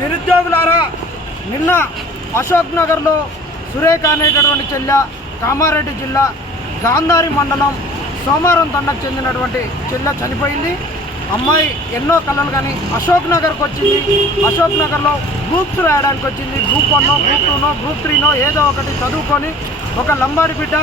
నిరుద్యోగులారా నిన్న అశోక్ నగర్లో సురేఖ అనేటటువంటి చెల్లె కామారెడ్డి జిల్లా గాంధారి మండలం సోమవారం తండకు చెందినటువంటి చెల్లె చనిపోయింది. అమ్మాయి ఎన్నో కళలు కానీ అశోక్ నగర్కి వచ్చింది. అశోక్ నగర్లో గ్రూప్స్ రాయడానికి వచ్చింది. గ్రూప్ వన్నో గ్రూప్ టూనో గ్రూప్ త్రీనో ఏదో ఒకటి చదువుకొని ఒక లంబాడి బిడ్డ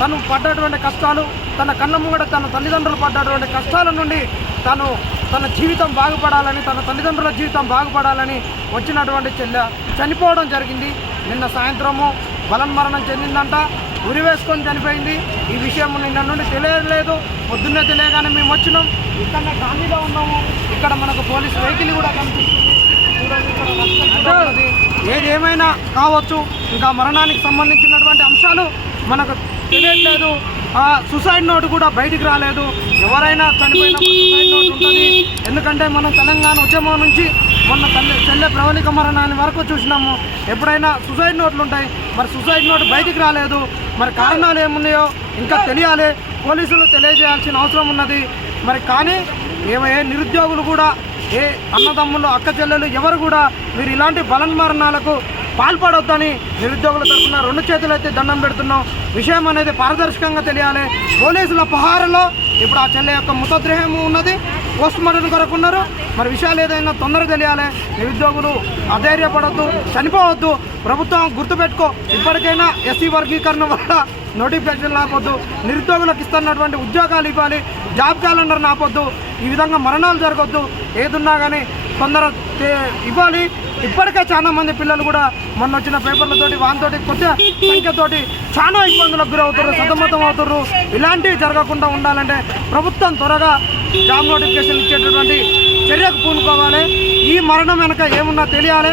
తను పడ్డటువంటి కష్టాలు తన కన్న ముంగడ తన తల్లిదండ్రులు పడ్డటువంటి కష్టాల నుండి తను తన జీవితం బాగుపడాలని తన తల్లిదండ్రుల జీవితం బాగుపడాలని వచ్చినటువంటి చెల్లె చనిపోవడం జరిగింది. నిన్న సాయంత్రము బలన్మరణం చెందిందంట ఉరి వేసుకొని చనిపోయింది. ఈ విషయం నిన్న నుండి తెలియలేదు పొద్దున్నే తెలియగానే మేము వచ్చినాం. ఇక్కడ గాంధీలో ఉన్నాము. ఇక్కడ మనకు పోలీస్ వెహికల్ కూడా కనిపిస్తుంది. ఇక్కడ ఏది ఏమైనా కావచ్చు. ఇంకా మరణానికి సంబంధించినటువంటి అంశాలు మనకు తెలియట్లేదు ఆ సుసైడ్ నోట్ కూడా బయటికి రాలేదు. ఎవరైనా చనిపోయినప్పుడు సుసైడ్ నోట్ ఉంటుంది. ఎందుకంటే మనం తెలంగాణ ఉద్యమం నుంచి మొన్న తల్లి చెల్లె ప్రవళిక మరణాన్ని వరకు చూసినాము. ఎప్పుడైనా సుసైడ్ నోట్లు ఉంటాయి. మరి సుసైడ్ నోట్ బయటికి రాలేదు. మరి కారణాలు ఏమున్నాయో ఇంకా తెలియాలి. పోలీసులు తెలియజేయాల్సిన అవసరం ఉన్నది. మరి కానీ ఏ నిరుద్యోగులు కూడా ఏ అన్నదమ్ములు అక్క చెల్లెలు ఎవరు కూడా మీరు ఇలాంటి బలన్మరణాలకు పాల్పడొద్దని నిరుద్యోగుల తరఫున రెండు చేతులు అయితే దండం పెడుతున్నాం. విషయం అనేది పారదర్శకంగా తెలియాలి. పోలీసుల పహారలో ఇప్పుడు ఆ చెల్లె యొక్క మృతదేహం ఉన్నది. పోస్ట్ మార్టం కొరకు ఉన్నారు. మరి విషయాలు ఏదైనా తొందర తెలియాలి. నిరుద్యోగులు అధైర్యపడద్దు చనిపోవద్దు. ప్రభుత్వం గుర్తుపెట్టుకో ఇప్పటికైనా ఎస్సీ వర్గీకరణ వల్ల నోటిఫికేషన్ ఆపొద్దు. నిరుద్యోగులకు ఇస్తున్నటువంటి ఉద్యోగాలు ఇవ్వాలి. జాబ్ క్యాలెండర్ ఆపొద్దు. ఈ విధంగా మరణాలు జరగొద్దు. ఏదున్నా కానీ తొందర ఇవ్వాలి. ఇప్పటికే చాలా మంది పిల్లలు కూడా మొన్న వచ్చిన పేపర్లతోటి వానితోటి కొద్దిగా సంఖ్యతోటి చాలా ఇబ్బందులకు గురవుతారు సతమతం అవుతారు ఇలాంటివి జరగకుండా ఉండాలంటే ప్రభుత్వం త్వరగా జాబ్ నోటిఫికేషన్ ఇచ్చేటటువంటి చర్యకు పూనుకోవాలి. ఈ మరణం వెనక ఏమున్నా తెలియాలి.